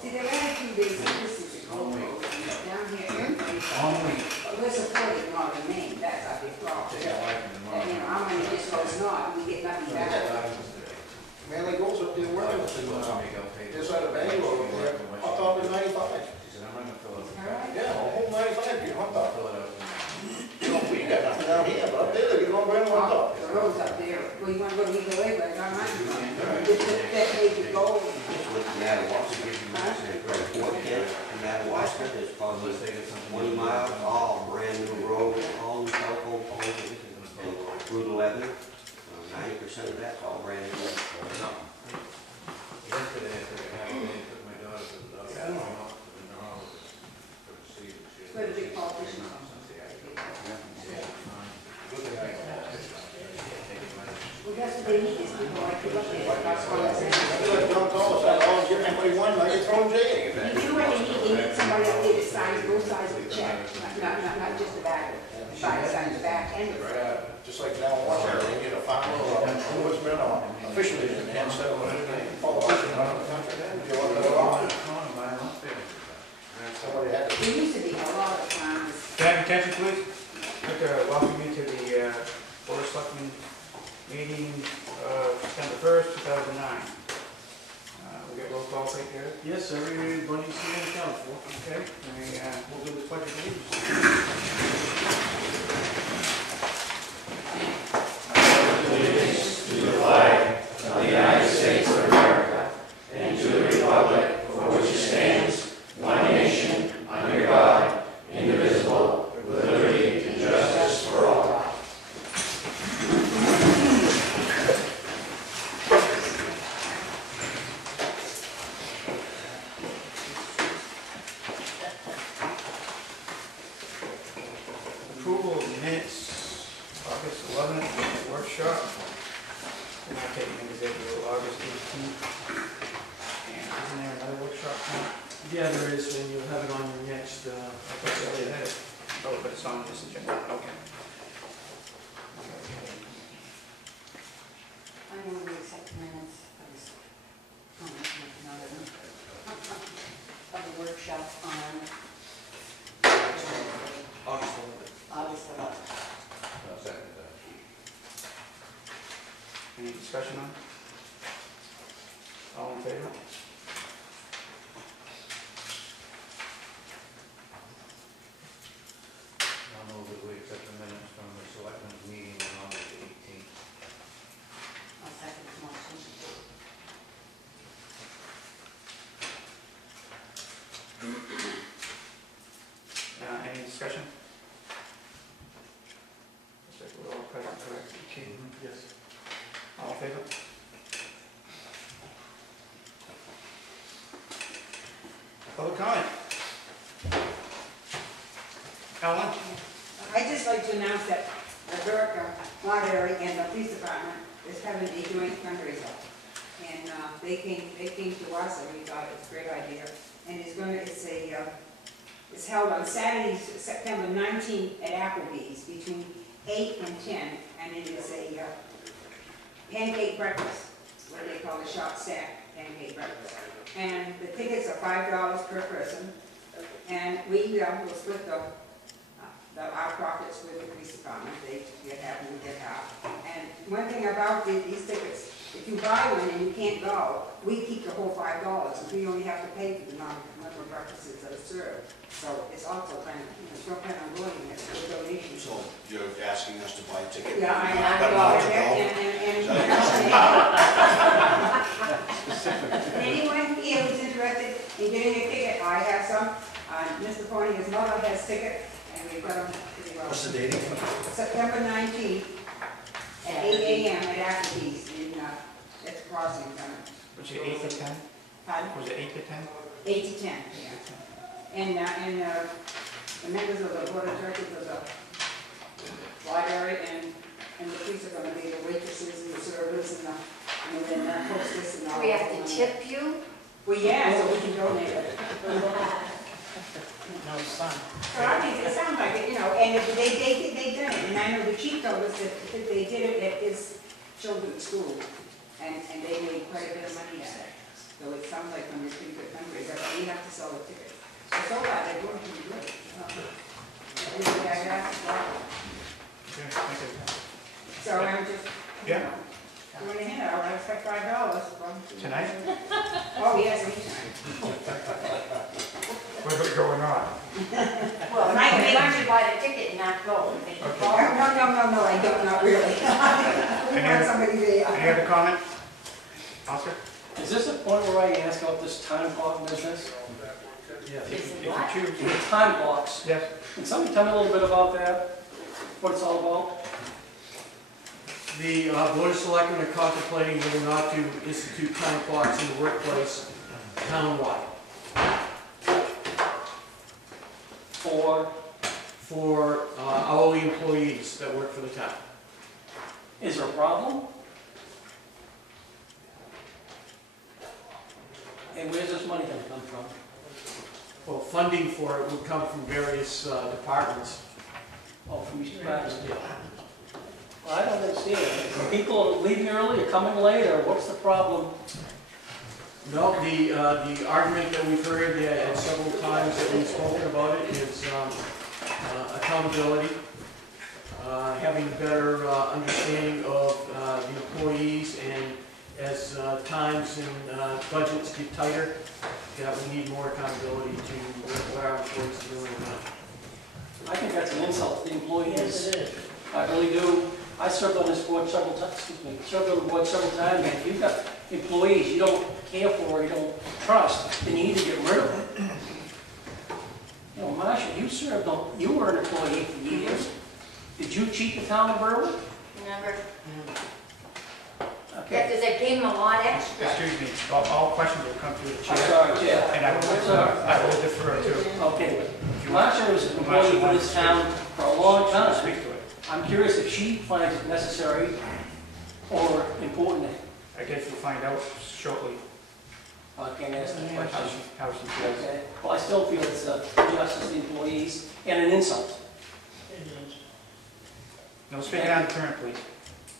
See, they're attitude is, this is the goal down here, we're supporting Northern Maine, that's our big problem. And, you know, our money just goes north, we get nothing back. Manly goes up there, where there's like a Bangalore up there, hot dog is 95. Yeah, a whole 95 you hot dog. You know, we got nothing down here, but up there, they get on brand hot dog. The roads up there, well, you wanna go to Eagle Lake, but I might, that made you go. Madawaska, there's probably 20 miles, all brand new roads, all new telephone poles, Route 11, 90% of that's all brand new. Yesterday, I took my daughter to the doctor. Where the big politicians come. Well, that's what they need, is people like to look at it, that's what I said. Don't call us, I'll give anybody one, I get thrown in jail. You know what they need somebody up there that signs both sides of the check, not just the back, signs the back and the front. Just like now, water, they get a farmer or a woodsman or a fisherman in there instead of a politician out of the country. Somebody had to. There used to be a lot of times. Can I have attention, please? I'd like to welcome you to the Board of Selectmen meeting of September 1st, 2009. We get roll call right here. Yes, everybody's here to count for. Okay, we'll do the pledge of allegiance. To the flag of the United States of America and to the republic for which it stands, one nation, under God, indivisible, with liberty and justice for all. Approval of minutes, August 11th, workshop. We're not taking individual August 18th. And isn't there another workshop now? Yeah, there is, and you'll have it on your next, I thought you already had it. Oh, but it's on this agenda, okay. I know we accept minutes of this, of the workshop on August 11th. August 11th. Any discussion on it? All in favor? I'll move that we accept the minutes from the Selectmen's meeting on August 18th. I'll second the motion. Any discussion? Looks like we're all present, correct? Okay. yes. All in favor? Public comment? Ellen? I'd just like to announce that the Berwick Library and the Police Department is having a joint fundraiser. And they came to us and we thought it was a great idea. And it's held on Saturday, September 19th at Applebee's between 8 and 10. And it is a pancake breakfast, what they call the shop stack pancake breakfast. And the tickets are $5 per person. And we will split our profits with the police department. They get half and we get half. And one thing about these tickets, if you buy one and you can't go, we keep the whole $5, and we only have to pay for the number of breakfasts that are served. So it's also kind of, it's no kind of going, it's a donation. So you're asking us to buy a ticket? Yeah, I But not to go? and anyone here who's interested in getting a ticket, I have some. Mr. Pony, his mother has tickets, and we've got them pretty well. What's the date? September 19th at 8 a.m. at Applebee's in, it's Crossing Center. Was it 8 to 10? Pardon? Was it 8 to 10? 8 to 10, yeah. And the members of the Board of Directors of the library and the police are going to be the waitresses and the servers and the hostess and all. We have to tip you? Well, yeah, so we can donate it. No, it's fun. So I think it sounds like it, and if they done it, and I know the chief told us that they did it at his children's school, and they made quite a bit of money at it. So it sounds like when there's pretty good fundraiser. like to sell the tickets. So far, they're doing pretty good. Usually I ask for it. Okay, thank you. So I'm just, you Yeah. know, doing a handout, I expect $5 from. Tonight? Oh, yes, anytime. What's going on? Well, maybe you should buy the ticket and not go. If they Okay. No, I don't, not really. We want somebody there. Any other comment? Oscar? Is this a point where I ask about this time clock business? If you choose. The time clocks. Yes. Can somebody tell me a little bit about that? What it's all about? The Board of Selectmen are contemplating whether or not to institute time clocks in the workplace townwide for hourly employees that work for the town. Is there a problem? And where's this money going to come from? Well, funding for it would come from various departments. Oh, from each department? Well, I don't understand. Are people leaving early or coming late, or what's the problem? No, the argument that we've heard several times that we've spoken about it is accountability, having better understanding of the employees, and as times and budgets get tighter, that we need more accountability to what our employees are doing now. I think that's an insult to the employees. Yes, it is. I really do. I served on this board several times, served on the board several times, and if you've got employees you don't care for, you don't trust, then you need to get rid of them. You know, Marcia, you were an employee for years. Did you cheat the town of Berwick? Never. Okay. Because they gave them a lot extra. Excuse me, all questions will come through the I'm chair. sorry, Chair. And I will defer to. Okay, but Marcia was an employee for this town for a long time. Speak to it. I'm curious if she finds it necessary or important. I guess you'll find out shortly I can't ask that how question. she feels. Okay. Well, I still feel it's injustice to the employees and an insult. No speaking out of turn, please.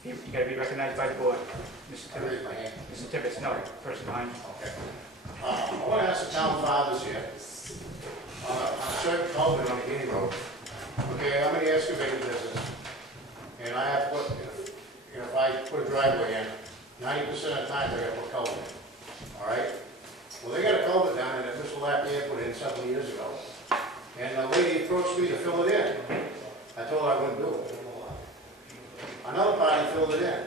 You gotta be recognized by the board. Mr. I Tibbetts. raised my hand. Mr. Tibbetts, no, person behind. Okay. I want to ask the town fathers here, on a certain culvert on the Guinea Road, okay, I'm in the excavating business, and I have put, if I put a driveway in, 90% of the time they're gonna put culvert in, all right? Well, they got a culvert down there that Mr. Lapierre put in several years ago, and the lady approached me to fill it in. I told her I wouldn't do it. Another party filled it in,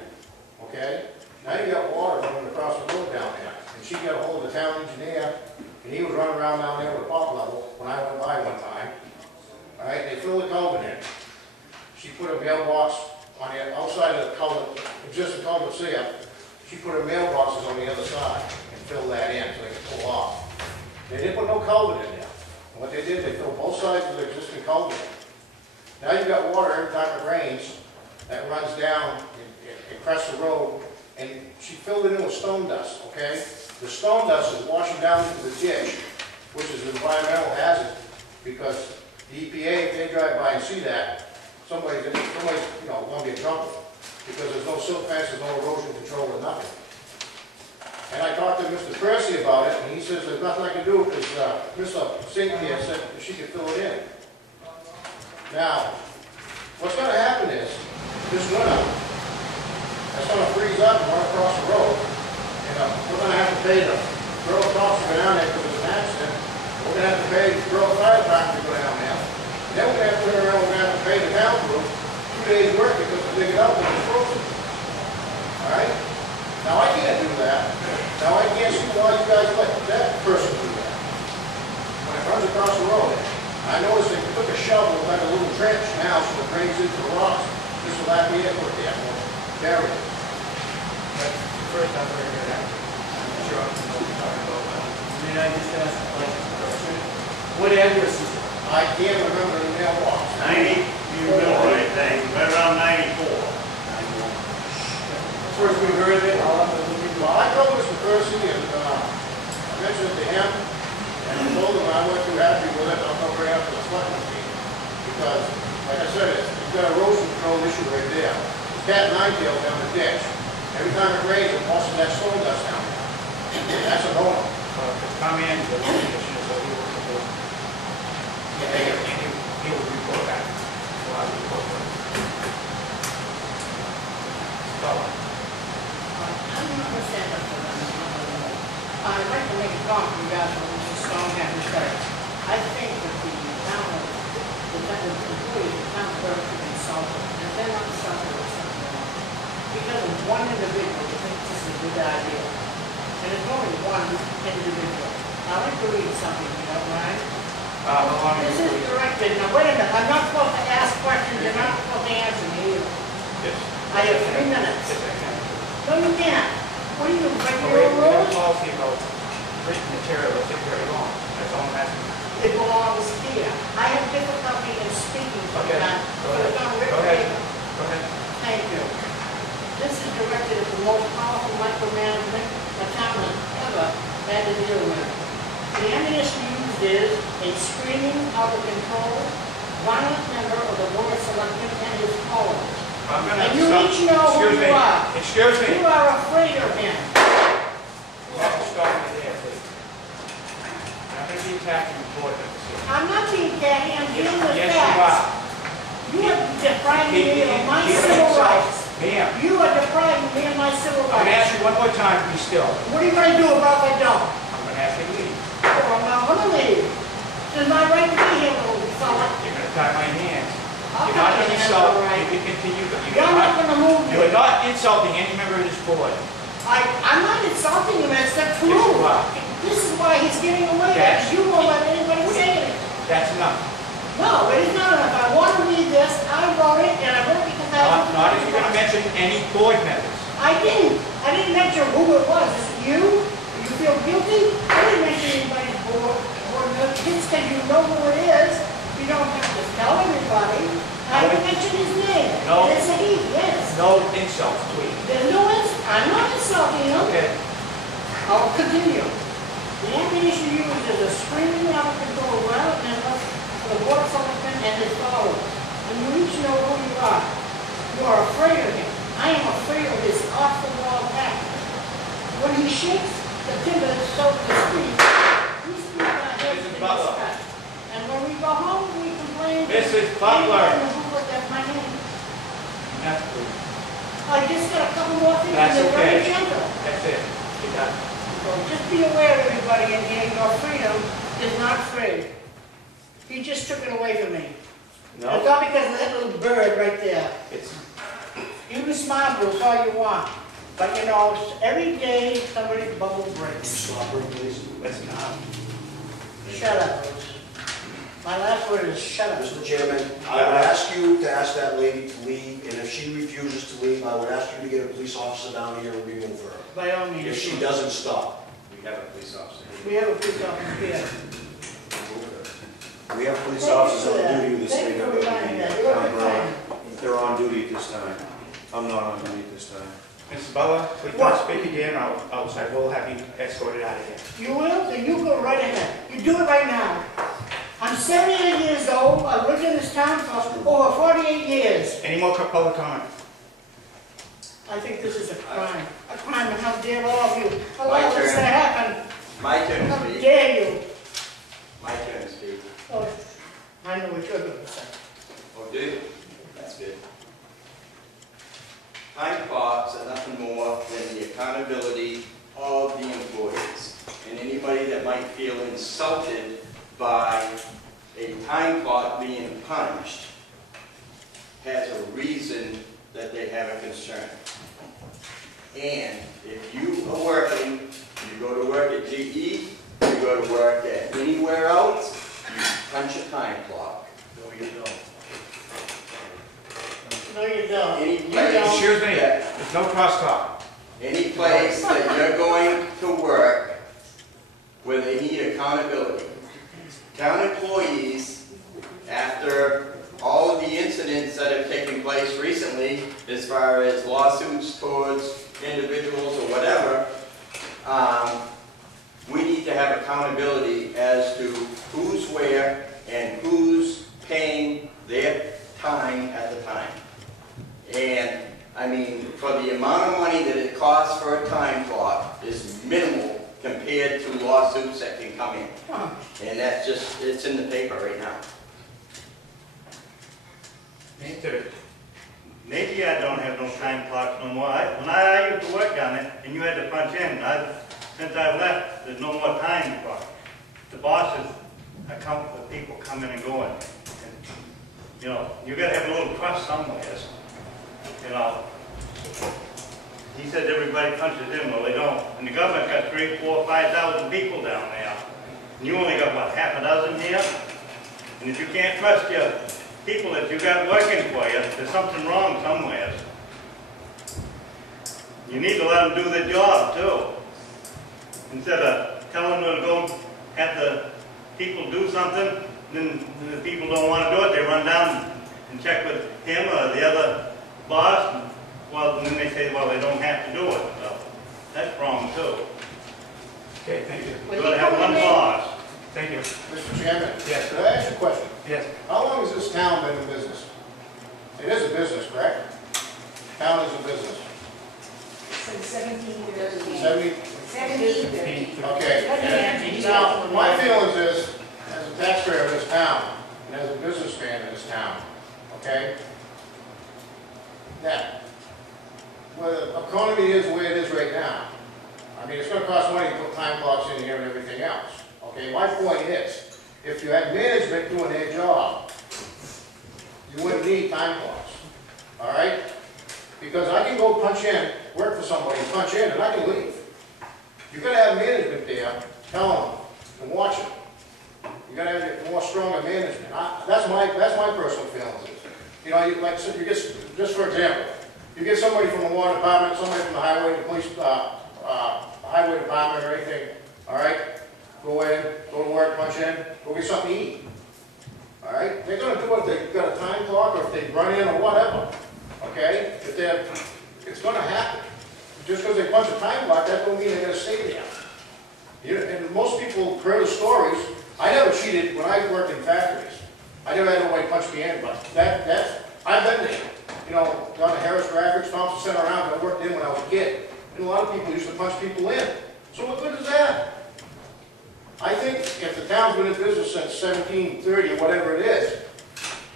okay? Now you got water running across the road down there, and she got a hold of the town engineer, and he was running around down there with a pop level when I went by one time. All right, they filled the culvert in. She put a mailbox on the outside of the culvert, existing culvert there. She put her mailboxes on the other side and filled that in so they could pull off. They didn't put no culvert in there. And what they did, they filled both sides of the existing culvert in. Now you've got water every time it rains that runs down and crests the road, and she filled it in with stone dust, okay? The stone dust is washing down into the ditch, which is an environmental hazard, because the EPA, if they drive by and see that, somebody's gonna get in trouble, because there's no silt fence, there's no erosion control or nothing. And I talked to Mr. Percy about it, and he says there's nothing I can do, because Mr. Sink here said she could fill it in. Now, what's gonna happen is, this winter, it's gonna freeze up and run across the road, and we're gonna have to pay the girl cops to go down there because it's an accident. We're gonna have to pay the girl fire department to go down there. And then we're gonna have to turn around, we're gonna have to pay the town crew 2 days' work because to dig it up when it's frozen. All right? Now I can't do that. Now I can't see why you guys let that person do that. When it runs across the road, I noticed they took a shovel and dug a little trench now so it drains into the rocks. This will have to be put there for bury it. But first, I've heard that. I'm sure I know what you're talking about. May I just ask a question? What address is it? I can't remember the mailbox. 90, you remember anything, right around 94. First we heard of it, I'll have to look into it. Well, I told Mr. Percy, and I mentioned it to him, and I told him I wasn't too happy with it, I'll come bring it up to the selectmen meeting. Because, like I said, it's got a erosion control issue right there. It's cat nine tails down the ditch. Every time it rains, it washes that stone dust down there. That's a no-no. Well, if it's coming in, the commissioners comment regarding Mr. Stone and Mr. Curtis. I think that the town of, employees, the town of Berwick should be insulted, and if they're not insulted, there's something wrong. Because of one individual who thinks this is a good idea. And it's only one individual. I'd like to read something, if you don't mind. This is directed, now wait a minute, I'm not supposed to ask questions, you're not supposed to answer me either. Yes. I have 3 minutes. Yes, I can. No, you can't. What do you, break We your have a rules? policy about written material that takes very long. That's all I'm asking. It belongs here. I have difficulty in speaking Okay, sometimes, go but it's ahead. on Go written ahead. paper. Go ahead. Thank you. This is directed at the most powerful micromanagement a town has ever had to deal with. The ammunition used is a screaming, out of control, violent member of the Board of Selectmen and his followers. I'm gonna And have to you stop. each know who Excuse you me. are. Excuse me. You are afraid of him. You have to stop me there, please. I'm gonna be attacking the board members here. I'm not being catty, I'm dealing with Yes, facts. you are. You are depriving me of my Keep it civil yourself. rights. Ma'am, You are depriving me of my civil I'm gonna rights. ask you one more time to be still. What are you going to do about if I don't? I'm gonna ask you to leave. Oh, I'm not going to leave. It's my right to be here, little fella. You're gonna tie my hands. I'll You're tie not your gonna hands, insult. all right. You can continue, but You're not going to move you me. are not insulting any member of this board. I'm not insulting him, it's the Yes, truth. you are. This is why he's getting away, That's- because you won't let anybody say anything. That's enough. No, it is not enough. I want to read this, I wrote it, and I wrote it because I... Not if you're gonna mention any board members. I didn't mention who it was. Is it you? Do you feel guilty? I didn't mention anybody's board. Just because you know who it is, you don't have to tell everybody. I didn't mention his name. No. It's a he, yes. No insults, please. There's no I'm not insulting him. Okay. I'll continue. The ammunition used is a screaming out of control violent member of the Board of Selectmen and his followers. And you each know who you are. You are afraid of him. I am afraid of his off-the-wall tactics. When he shakes the timbers, so to speak, we speak our heads in Butler. disgust. And when we go home, we complain. Mrs. Butler. That's my name. That's please. I just got a couple more things. That's and they're very okay. gentle. That's it. You got it. So just be aware, everybody in here, your freedom is not free. He just took it away from me. It's No, not because of that little bird right there. it's, You can smile, Bruce, all you want. But you know, every day somebody's bubble breaks. Stop her, please. listen, Shut up, Bruce. My last word is shut up. Mr. Chairman, I would ask you to ask that lady to leave, and if she refuses to leave, I would ask you to get a police officer down here and remove her. By all means. If she doesn't stop. We have a police officer. We have a police officer here. We have police Thank you officers for on that. duty this Thank you evening. for reminding me. You're a good friend. They're on duty at this time. I'm not on duty at this time. Mrs. Butler, we What? don't speak again outside. We'll have you escorted out of here. You will? Then you go right ahead. You do it right now. I'm 78 years old. I've lived in this town for over 48 years. Any more public comment? I think this is a crime. A crime, and how dare all of you allow My this to turn. happen? My turn How to speak. dare you? My turn to speak. Oh, I know what you're going to say. Oh, do you? That's good. Time clocks are nothing more than the accountability of the employees. And anybody that might feel insulted by a time clock being punched has a reason that they have a concern. And if you are working, you go to work at GE, you go to work at anywhere else, you punch a time clock. No, you don't. No, you don't. Any You place, don't. Excuse me, there's no crosstalk. any place that you're going to work where they need accountability. Town employees, after all of the incidents that have taken place recently, as far as lawsuits towards individuals or whatever, we need to have accountability as to who's where and who's paying their time at the time. And, I mean, for the amount of money that it costs for a time clock is minimal compared to lawsuits that can come in. Huh. And that's just, it's in the paper right now. Maybe I don't have no time clock no more. When I used to work on it, and you had to punch in, since I left, there's no more time clock. The bosses account for people coming and going. And, you know, you gotta have a little trust somewhere, you know. He said everybody punches in, well they don't. And the government got 3,000, 4,000, 5,000 people down there. And you only got, what, half a dozen here? And if you can't trust your people that you got working for you, there's something wrong somewhere. You need to let them do their job too. Instead of telling them to go have the people do something, then the people don't want to do it, they run down and check with him or the other boss. And, well, and then they say, well, they don't have to do it. So that's wrong too. Okay, thank you. You ought to have one boss. Thank you. Mr. Chairman? Yes. Could I ask you a question? Yes. How long has this town been in business? It is a business, correct? Town is a business. Since 1730. 1730. 1730. Okay. Now, my feelings is, as a taxpayer of this town, and as a businessman in this town, okay, that, well, the economy is the way it is right now. I mean, it's going to cost money to put time clocks in here and everything else. Okay, my point is, if you had management doing their job, you wouldn't need time clocks. All right? Because I can go punch in, work for somebody, punch in, and I can leave. You've got to have management there, telling them and watching. You got to have more stronger management. That's my personal feelings. You know, like so you get, just for example, you get somebody from the water department, somebody from the highway, the police, highway department, or anything. All right, go in, go to work, punch in, go get something to eat. All right, they're going to do what they've got a time clock, or if they run in or whatever. Okay, if they're, it's going to happen. Just because they punch a time clock, that don't mean they're going to stay there. You know, and most people heard the stories. I never cheated when I worked in factories. I never had nobody punch me in, but I've been there. You know, down at Harris Graphics, Thompson Center around, I worked in when I was a kid. And a lot of people used to punch people in. So what good is that? I think if the town's been in business since 1730 or whatever it is,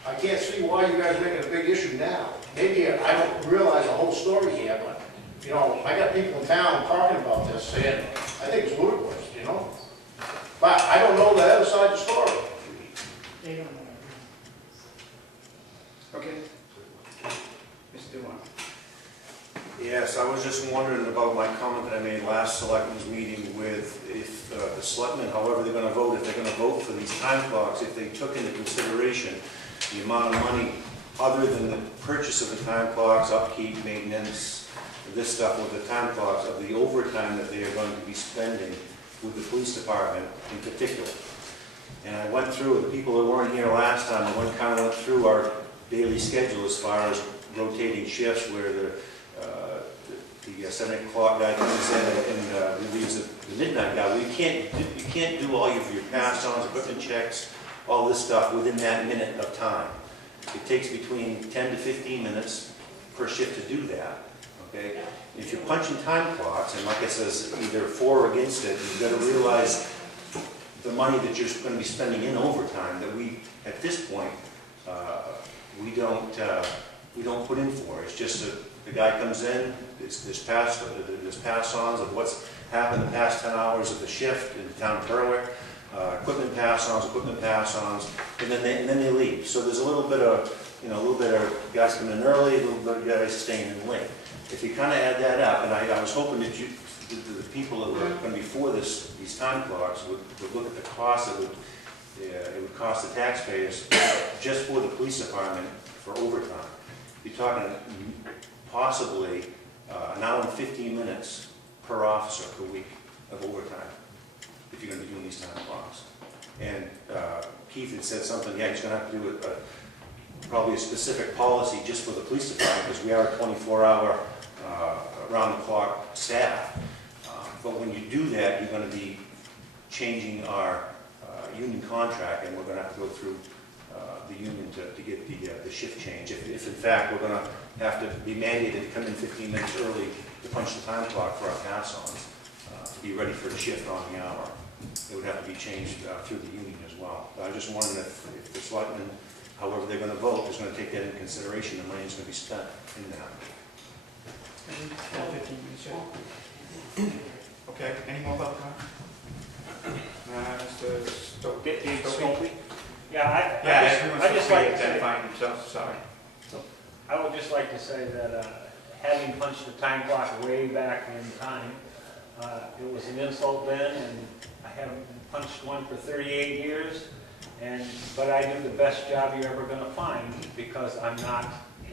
I can't see why you guys are making a big issue now. Maybe I don't realize the whole story here, but, you know, I got people in town talking about this saying, I think it's ludicrous, you know? But I don't know the other side of the story. They don't know. Okay. Mr. Duan. Yes, I was just wondering about my comment that I made last selectmen's meeting with if the selectmen, however they're going to vote, if they're going to vote for these time clocks, if they took into consideration the amount of money other than the purchase of the time clocks, upkeep, maintenance, this stuff with the time clocks, of the overtime that they are going to be spending with the police department in particular. And I went through, the people that weren't here last time, I kind of went through our daily schedule as far as rotating shifts where the 7 o'clock guy comes in and relieves the midnight guy. Well, you can't do all of your pass-ons, equipment checks, all this stuff within that minute of time. It takes between 10 to 15 minutes per shift to do that. Okay? If you're punching time clocks, and like I says, either for or against it, you've got to realize the money that you're going to be spending in overtime that we, at this point, we don't put in for. It's just the guy comes in, there's pass-ons of what's happened the past 10 hours of the shift in the town of Berwick, equipment pass-ons, and then they leave. So there's a little bit of guys coming in early, a little bit of guys staying in late. If you kind of add that up, and I was hoping that the people that were going to be for these time clocks would look at the cost it would cost the taxpayers just for the police department for overtime. You're talking possibly an hour and 15 minutes per officer per week of overtime if you're going to be doing these time clocks. And Keith had said something, yeah, he's going to have to do probably a specific policy just for the police department because we are a 24-hour round-the-clock staff. But when you do that, you're going to be changing our union contract, and we're going to have to go through the union to get the shift change. If in fact we're going to have to be mandated to come in 15 minutes early to punch the time clock for our pass-ons to be ready for the shift on the hour, it would have to be changed through the union as well. But I was just wondering if the selectmen, however they're going to vote, is going to take that into consideration. The money is going to be spent in that. Okay, any more public comment? Mr. Stokely? Yeah, Yeah, everyone's I just free like to to say, identify themselves, sorry. I would just like to say that having punched the time clock way back in time, it was an insult then, and I haven't punched one for 38 years, but I do the best job you're ever going to find because I'm not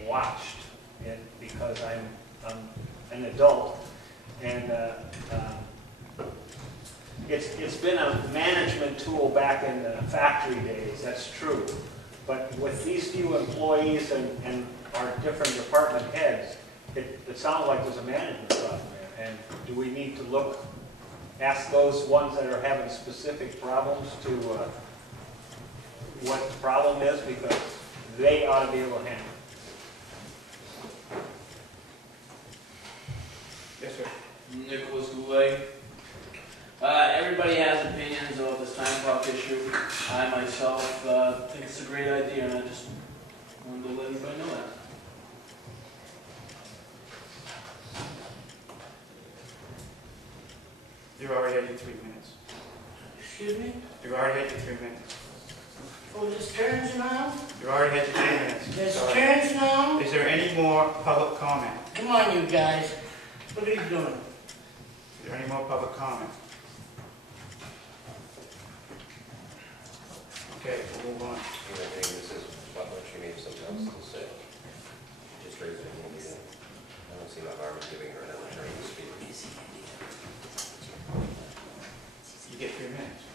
watched, and because I'm an adult. And it's been a management tool back in the factory days, that's true. But with these few employees and our different department heads, it sounds like there's a management problem there. And do we need to ask those ones that are having specific problems to what the problem is, because they ought to be able to handle it. Yes, sir. Nicholas Goulet. Everybody has opinions about this time clock issue. I myself think it's a great idea, and I just wanted to let everybody know that. You've already had your 3 minutes. Excuse me? You've already had your 3 minutes. Oh, this turns now? You've already had your 3 minutes. This Sorry. turns now? Is there any more public comment? Come on, you guys. What are you doing? Is there any more public comment? Okay, we'll move on. I think this is Butler, she may have something else to say. Just raise it in the I don't see no harm in giving her another turn to speak. You get 3 minutes.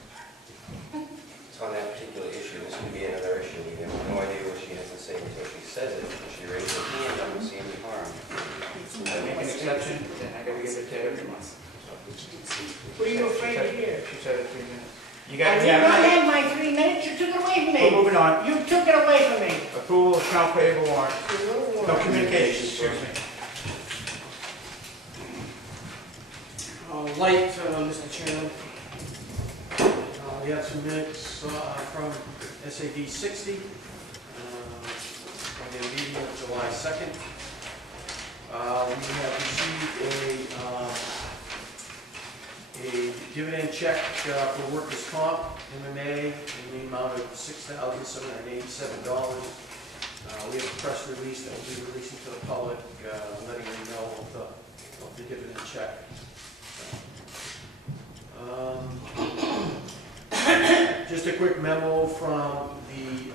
It's on that particular issue, this could be another issue. We have no idea what she has to say until she says it. If she raises her hand, I don't see any harm. I make an exception, then I gotta give it to everyone. What are you afraid to hear? She said it 3 minutes. You I got, did not have my 3 minutes, you took it away from me. We're moving on. You took it away from me. Approval of account payable warrant. No communication, excuse me. Light, Mr. Chairman. We have some minutes from SAD 60, from the meeting of July 2nd. We have received a dividend check for workers' comp, MMA, in the amount of $6,787. We have a press release that will be releasing to the public, letting them know of the dividend check. Just a quick memo from the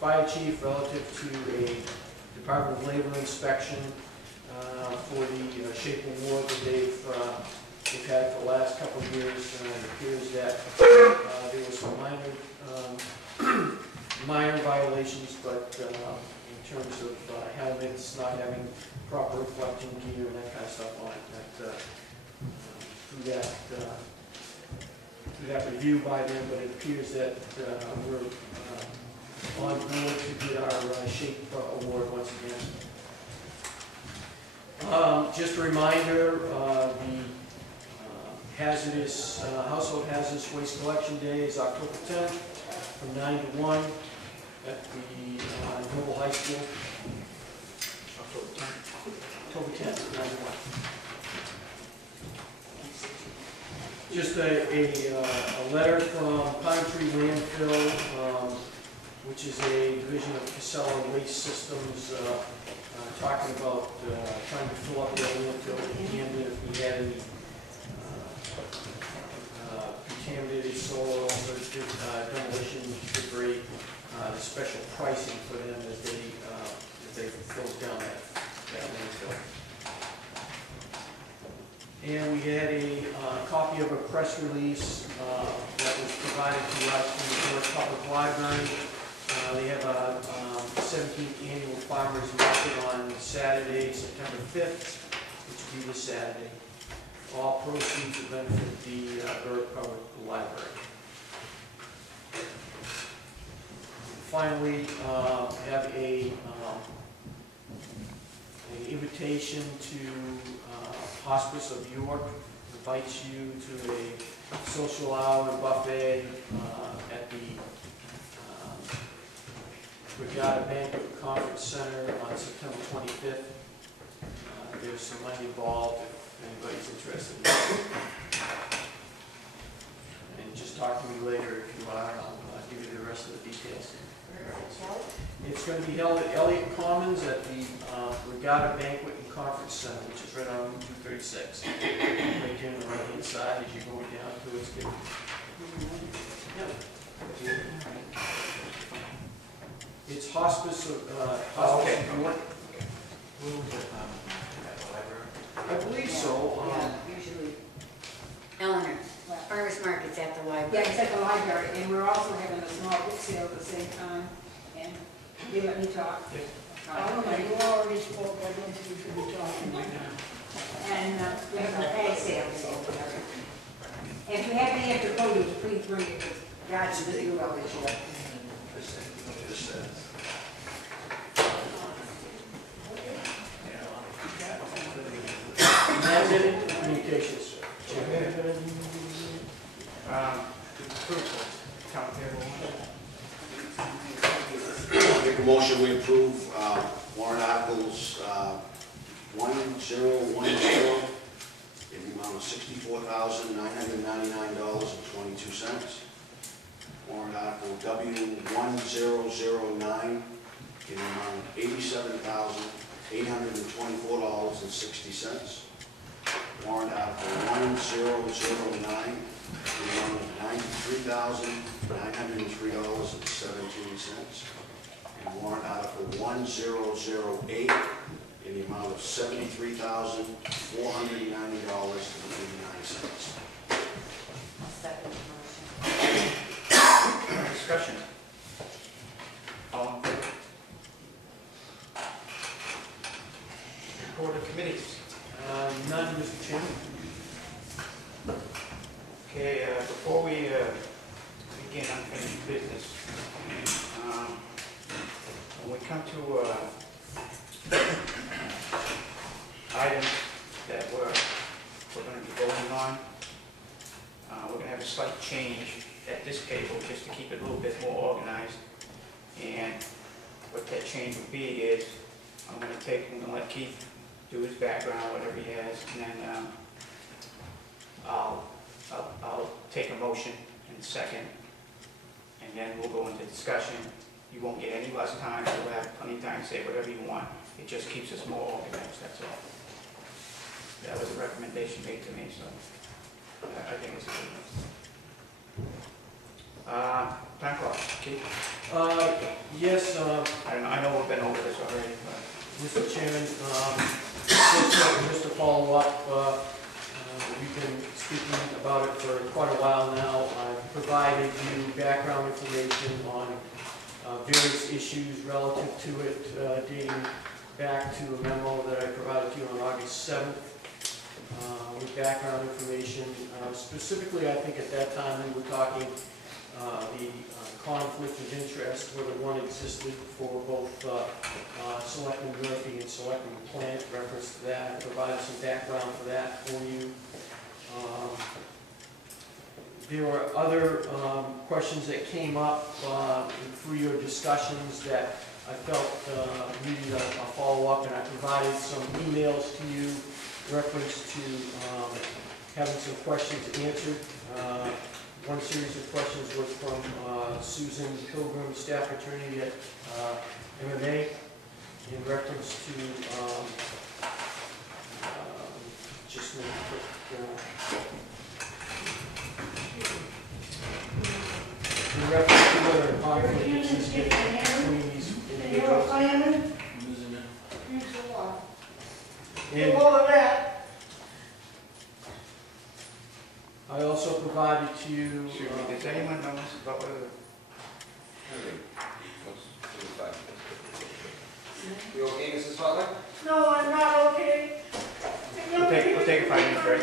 fire chief relative to a Department of Labor inspection for the shape award that they've had for the last couple of years. It appears that there were some minor violations, but in terms of helmets not having proper reflecting gear and that kind of stuff on it, through that review by them, but it appears that we're on board to get our shape award once again. Just a reminder, the household hazardous waste collection day is October 10th from 9 to 1 at the Noble High School. October 10th, 9 to 1. Just a letter from Pine Tree Landfill, which is a division of Casella Waste Systems, talking about trying to fill up their landfill in Camden if we had any contaminated soil or demolition debris. Special pricing for them as they close down that landfill. And we had a copy of a press release that was provided to us from the Newark Public Library. They have a 17th annual farmers market on Saturday, September 5th, which will be this Saturday. All proceeds will benefit the Newark Public Library. Finally, have an invitation to Hospice of York invites you to a social hour and buffet at the Regatta Banquet Conference Center on September 25th. There's some money involved if anybody's interested in it. And just talk to me later if you are, I'll give you the rest of the details. It's going to be held at Elliott Commons at the Regatta Banquet and Conference Center, which is right on Route 236. Right there on the right-hand side as you go down to its gate. It's hospice of, hospice of what? Where was it? At the library? I believe so. Yeah, usually. Eleanor, farmer's market's at the library. Yeah, it's at the library, and we're also having a small book sale at the same time, and you let me talk. Okay, you already spoke, I don't think you should be talking right now. And we have a bag sale. And if you have any extra produce, please bring it, because God should do well this year. And that's it in communications. Make a motion, we approve warrant articles 1010 in the amount of $64,999.22. Warrant article W1009 in the amount of $87,824.60. Warrant article 1009 in the amount of $93,903.17. And warrant article 1008 in the amount of $73,490.89. Second motion. Discussion. All in favor? Report of committees. None, Mr. Chairman. Okay, before we begin unfinished business, when we come to items that we're going to be voting on, we're going to have a slight change at this table just to keep it a little bit more organized. And what that change would be is I'm going to let Keith do his background, whatever he has, and then I'll take a motion in a second, and then we'll go into discussion. You won't get any less time, you'll have plenty of time to say whatever you want. It just keeps us more organized, that's all. That was a recommendation made to me, so I think it's a good one. Time clock, Keith? Yes, I know we've been over this already, but Mr. Chairman, just to follow up, we've been speaking about it for quite a while now. I've provided you background information on various issues relative to it, dating back to a memo that I provided to you on August 7th with background information. Specifically, I think at that time we were talking the conflict of interest, whether one existed for both Selectman Murphy and Selectman Plant. Reference to that, I provided some background for that for you. There were other questions that came up through your discussions that I felt needed a follow-up, and I provided some emails to you, reference to having some questions answered. One series of questions was from Susan Pilgrim, staff attorney at MMA, in reference to just in reference to whether a conflict existed between these individuals. And I also provided to you. does anyone know about whether? You okay, Mrs. Butler? No, I'm not okay. We'll take a 5-minute break.